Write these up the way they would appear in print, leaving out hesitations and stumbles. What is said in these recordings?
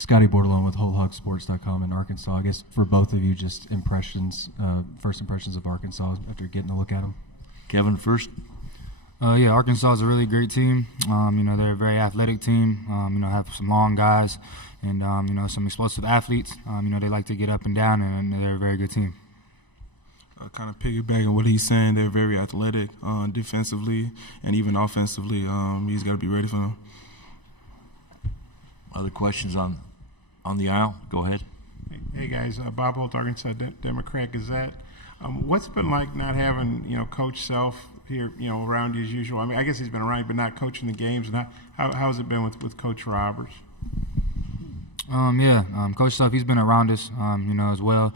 Scotty Bordelon with WholeHogSports.com in Arkansas. I guess for both of you, just impressions, first impressions of Arkansas after getting a look at them. Kevin first. Yeah, Arkansas is a really great team. They're a very athletic team. Have some long guys and, some explosive athletes. They like to get up and down, and they're a very good team. Kind of piggybacking what he's saying, they're very athletic defensively and even offensively. He's got to be ready for them. Other questions on the aisle? Go ahead. Hey guys, Bob Holt, Arkansas Democrat Gazette. What's it been like not having Coach Self here around you as usual? I mean, I guess he's been around, but not coaching the games. And how's it been with Coach Roberts? Coach Self, he's been around us, as well.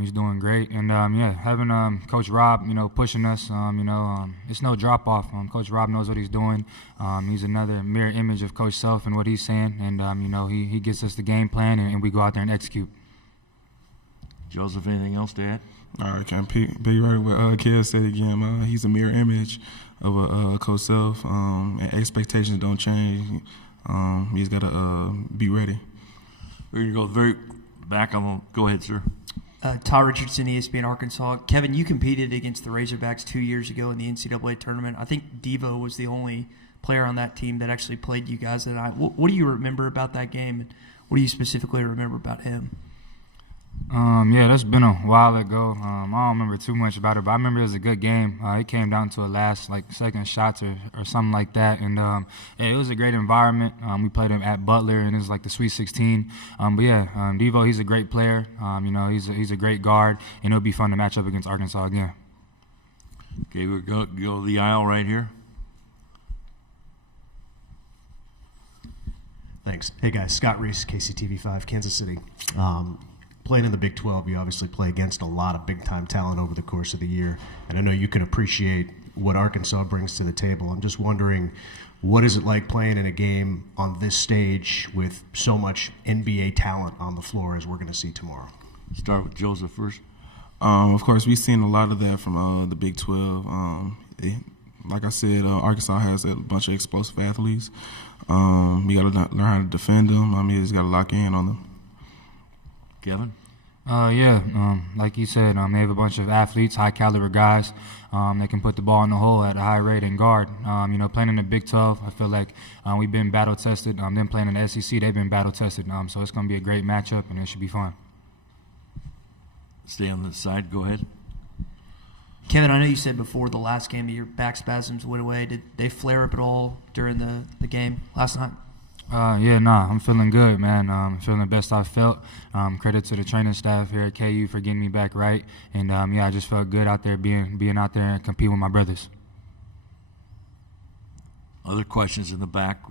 He's doing great, and having Coach Rob, pushing us, it's no drop off. Coach Rob knows what he's doing. He's another mirror image of Coach Self and what he's saying, and he gets us the game plan, and we go out there and execute. Joseph, anything else to add? I can't be right with Kev said again. He's a mirror image of Coach Self, and expectations don't change. He's got to be ready. We're going to go very back. Go ahead, sir. Todd Richardson, ESPN Arkansas. Kevin, you competed against the Razorbacks 2 years ago in the NCAA tournament. I think Devo was the only player on that team that actually played you guys that night. What do you remember about that game, and what do you specifically remember about him? That's been a while ago. I don't remember too much about it, but I remember it was a good game. It came down to a last second shots or something like that, and it was a great environment. We played him at Butler, and it was like the Sweet 16. Devo, he's a great player. He's a great guard, and it'll be fun to match up against Arkansas again. Okay, we'll go to the aisle right here. Thanks. Hey guys, Scott Reese, KCTV5, Kansas City. Playing in the Big 12, you obviously play against a lot of big-time talent over the course of the year, and I know you can appreciate what Arkansas brings to the table. I'm just wondering, what is it like playing in a game on this stage with so much NBA talent on the floor as we're going to see tomorrow? Start with Joseph first. Of course, we've seen a lot of that from the Big 12. Like I said, Arkansas has a bunch of explosive athletes. We got to learn how to defend them. You just got to lock in on them. Kevin? Like you said, they have a bunch of athletes, high-caliber guys that can put the ball in the hole at a high rate and guard. Playing in the Big 12, I feel like we've been battle-tested. Them playing in the SEC, they've been battle-tested. So it's going to be a great matchup, and it should be fun. Stay on the side. Go ahead. Kevin, I know you said before the last game that your back spasms went away. Did they flare up at all during the game last night? I'm feeling good, man. I'm feeling the best I've felt. Credit to the training staff here at KU for getting me back right. And, I just felt good out there being out there and competing with my brothers. Other questions in the back?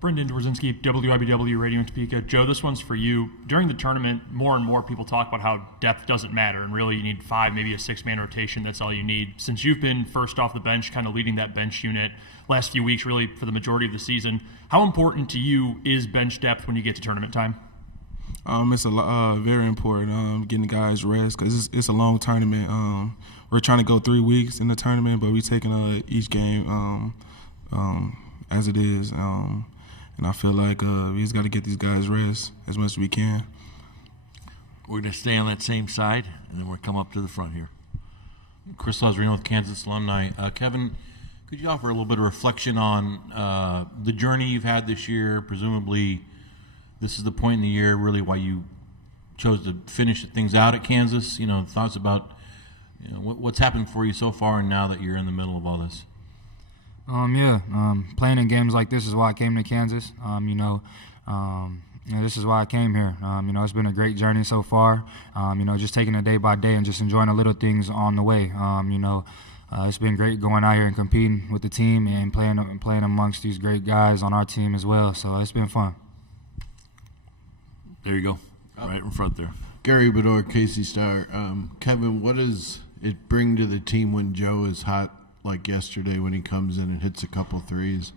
Brendan Dworzinski, WIBW Radio in Topeka. Joe, this one's for you. During the tournament, more and more people talk about how depth doesn't matter, and really you need 5, maybe a 6-man rotation. That's all you need. Since you've been first off the bench, kind of leading that bench unit last few weeks, really for the majority of the season, how important to you is bench depth when you get to tournament time? It's very important getting the guys rest because it's a long tournament. We're trying to go 3 weeks in the tournament, but we're taking each game as it is. And I feel like we just got to get these guys rest as much as we can. We're going to stay on that same side, and then we'll come up to the front here. Chris Lazarino with Kansas Alumni. Kevin, could you offer a little bit of reflection on the journey you've had this year? Presumably this is the point in the year really why you chose to finish things out at Kansas. Thoughts about what's happened for you so far and now that you're in the middle of all this. Playing in games like this is why I came to Kansas. This is why I came here. It's been a great journey so far. Just taking it day by day and just enjoying the little things on the way. It's been great going out here and competing with the team and playing amongst these great guys on our team as well. So it's been fun. There you go, right in front there. Gary Bedore, Casey Star. Kevin, what does it bring to the team when Joe is hot? Like yesterday when he comes in and hits a couple threes,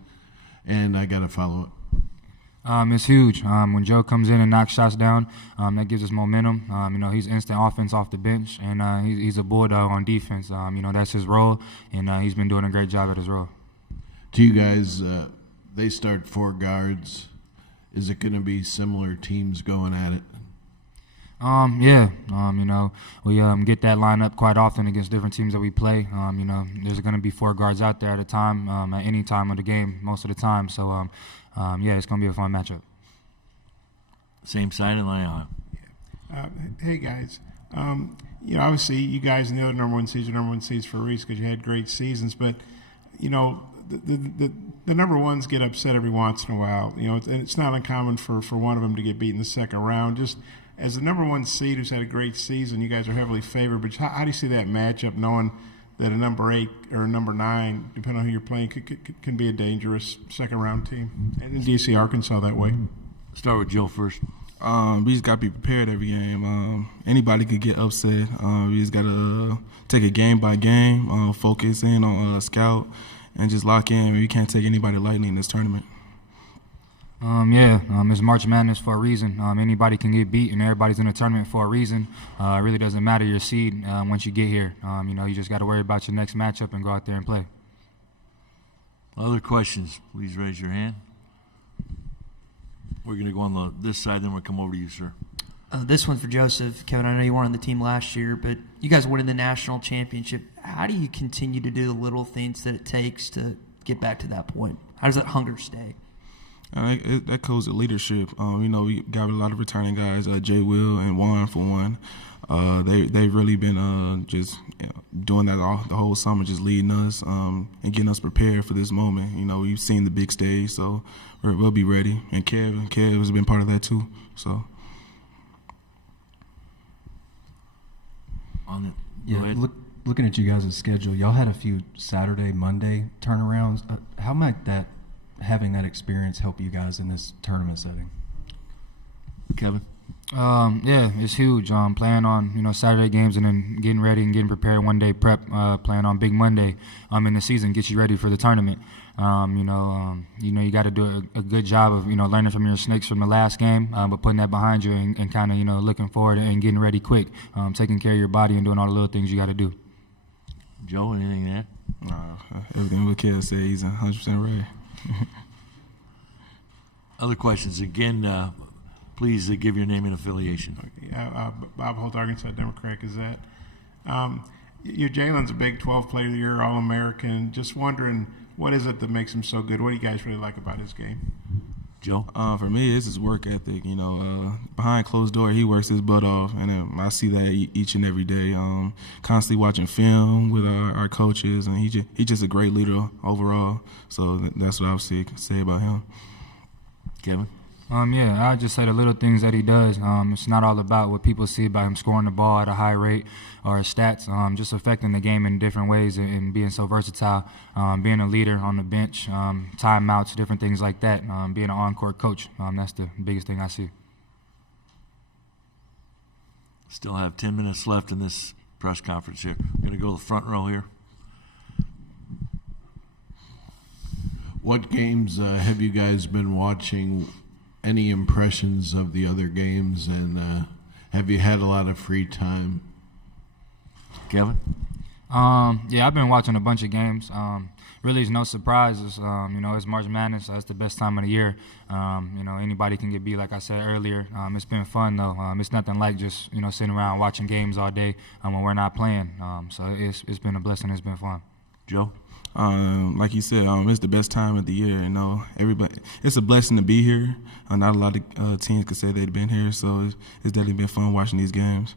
and I got to follow it. It's huge. When Joe comes in and knocks shots down, that gives us momentum. He's instant offense off the bench, and he's a bulldog on defense. That's his role, and he's been doing a great job at his role. Do you guys they start 4 guards. Is it going to be similar teams going at it? Yeah. We get that lineup quite often against different teams that we play. There's going to be 4 guards out there at a time, at any time of the game, most of the time. So, it's going to be a fun matchup. Same side and line on. Hey guys, obviously you guys in the other number one seeds for a reason because you had great seasons. But the number ones get upset every once in a while. It's not uncommon for one of them to get beat in the second round. Just as the number one seed who's had a great season, you guys are heavily favored. But how do you see that matchup, knowing that a number 8 or a number 9, depending on who you're playing, can be a dangerous second round team? And do you see Arkansas that way? Start with Joe first. We just got to be prepared every game. Anybody could get upset. We just got to take it game by game, focus in on scout, and just lock in. We can't take anybody lightly in this tournament. It's March Madness for a reason. Anybody can get beat, and everybody's in the tournament for a reason. It really doesn't matter your seed once you get here. You just got to worry about your next matchup and go out there and play. Other questions, please raise your hand. We're going to go on this side, then we'll come over to you, sir. This one's for Joseph. Kevin, I know you weren't on the team last year, but you guys winning the national championship. How do you continue to do the little things that it takes to get back to that point? How does that hunger stay? That goes to leadership. We got a lot of returning guys, Jay Will and Juan for one. They've really been doing that the whole summer, just leading us and getting us prepared for this moment. We've seen the big stage, so we'll be ready. And Kev has been part of that too. So. Looking at you guys' schedule, y'all had a few Saturday, Monday turnarounds. How might having that experience help you guys in this tournament setting? Kevin? It's huge. Playing on Saturday games and then getting ready and getting prepared one day prep. Playing on Big Monday in the season gets you ready for the tournament. You got to do a good job of learning from your mistakes from the last game, but putting that behind you and kind of looking forward and getting ready quick, taking care of your body and doing all the little things you got to do. Joe, anything there? Everything what Kev said, he's 100% right. Other questions? Again, please give your name and affiliation. Bob Holt, Arkansas Democrat Gazette. Jalen's a Big 12 Player of the Year, All-American. Just wondering, what is it that makes him so good? What do you guys really like about his game? Joe? For me, it's his work ethic. Behind closed door, he works his butt off, and I see that each and every day. Constantly watching film with our coaches, and he's just a great leader overall. So that's what I would say about him. Kevin? I just say the little things that he does. It's not all about what people see about him scoring the ball at a high rate or his stats. Just affecting the game in different ways and being so versatile. Being a leader on the bench, timeouts, different things like that. Being an on-court coach. That's the biggest thing I see. Still have 10 minutes left in this press conference here. I'm going to go to the front row here. What games have you guys been watching? Any impressions of the other games, and have you had a lot of free time? Kevin? I've been watching a bunch of games. Really, there's no surprises. It's March Madness, so it's the best time of the year. Anybody can get beat, like I said earlier. It's been fun, though. It's nothing like just, sitting around watching games all day when we're not playing. So it's been a blessing. It's been fun. Joe? Like you said, it's the best time of the year. Everybody, it's a blessing to be here. Not a lot of teams could say they've been here, so it's definitely been fun watching these games.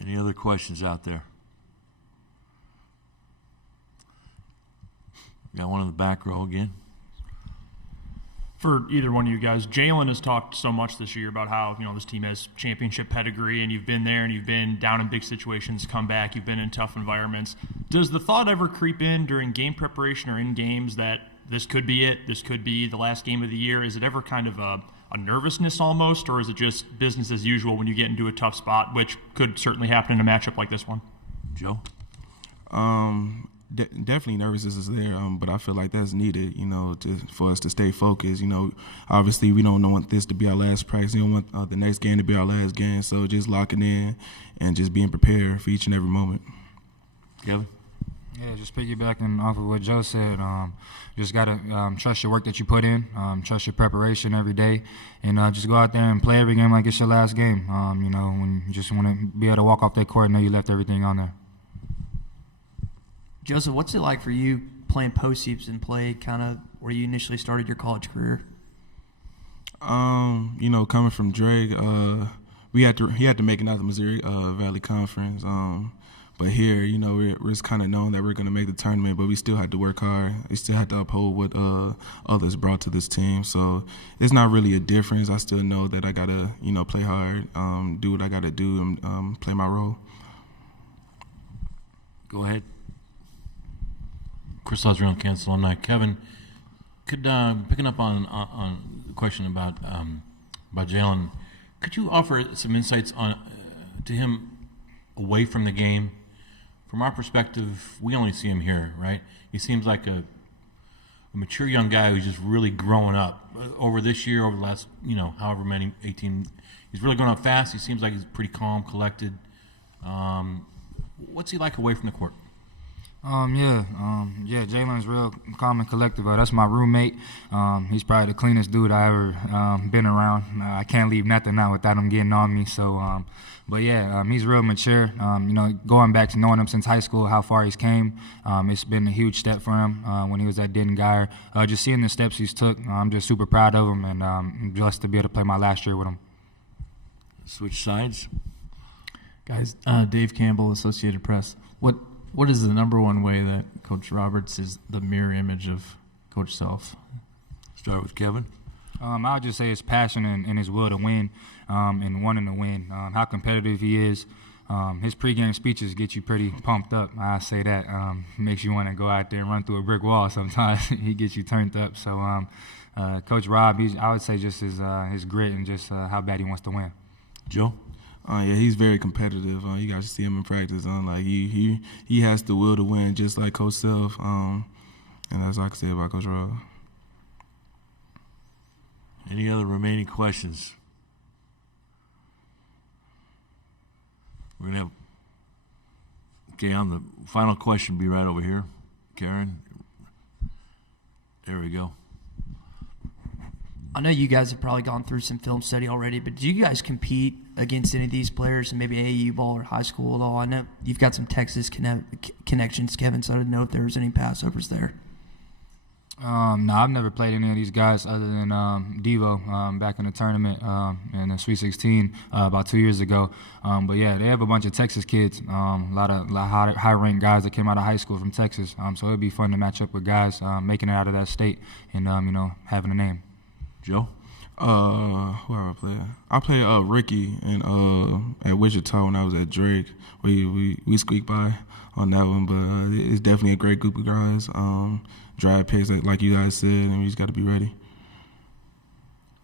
Any other questions out there? Got one in the back row again. For either one of you guys, Jalen has talked so much this year about how this team has championship pedigree, and you've been there, and you've been down in big situations, come back, you've been in tough environments. Does the thought ever creep in during game preparation or in games that this could be it, this could be the last game of the year? Is it ever kind of a nervousness almost, or is it just business as usual when you get into a tough spot, which could certainly happen in a matchup like this one? Joe? Definitely nervousness is there, but I feel like that's needed, for us to stay focused. Obviously we don't want this to be our last practice. We don't want the next game to be our last game. So just locking in and just being prepared for each and every moment. Kevin? Yeah, just piggybacking off of what Joe said, just got to trust your work that you put in, trust your preparation every day, and just go out there and play every game like it's your last game. When you just want to be able to walk off that court and know you left everything on there. Joseph, what's it like for you playing postseason play, kind of where you initially started your college career? Coming from Drake, he had to make it out of the Missouri Valley Conference. But here, we're just kind of known that we're going to make the tournament, but we still had to work hard. We still had to uphold what others brought to this team. So it's not really a difference. I still know that I got to, play hard, do what I got to do, and play my role. Go ahead. Chris Lazarin, Kansas alumni. Kevin, could picking up on the question about Jalen, could you offer some insights to him away from the game? From our perspective, we only see him here, right? He seems like a mature young guy who's just really growing up over this year, over the last, however many, 18. He's really growing up fast. He seems like he's pretty calm, collected. What's he like away from the court? Jalen's real calm and collective. That's my roommate. He's probably the cleanest dude I ever been around. I can't leave nothing out without him getting on me. So, he's real mature. Going back to knowing him since high school, how far he's came, it's been a huge step for him when he was at Denton Geyer. Just seeing the steps he's took, I'm just super proud of him, and I'm blessed to be able to play my last year with him. Switch sides. Guys, Dave Campbell, Associated Press. What is the number one way that Coach Roberts is the mirror image of Coach Self? Start with Kevin. I would just say his passion and his will to win and wanting to win. How competitive he is. His pregame speeches get you pretty pumped up. I say that. Makes you want to go out there and run through a brick wall sometimes. He gets you turned up. So Coach Rob, I would say just his grit and just how bad he wants to win. Joe? He's very competitive. You guys see him in practice. He has the will to win, just like Coach Self. And that's all I can say about Coach Rob. Any other remaining questions? We're going to have, on the final question, be right over here. Karen. There we go. I know you guys have probably gone through some film study already, but do you guys compete against any of these players in maybe AAU ball or high school at all? I know you've got some Texas connections, Kevin, so I didn't know if there was any passovers there. No, I've never played any of these guys other than Devo back in the tournament in the Sweet 16 about 2 years ago. But yeah, they have a bunch of Texas kids, a lot of high-ranked guys that came out of high school from Texas. So it'd be fun to match up with guys making it out of that state and having a name. Joe? Who I play? I played Ricky at Wichita when I was at Drake. We squeaked by on that one, but it's definitely a great group of guys. Drive picks, like you guys said, and we just got to be ready.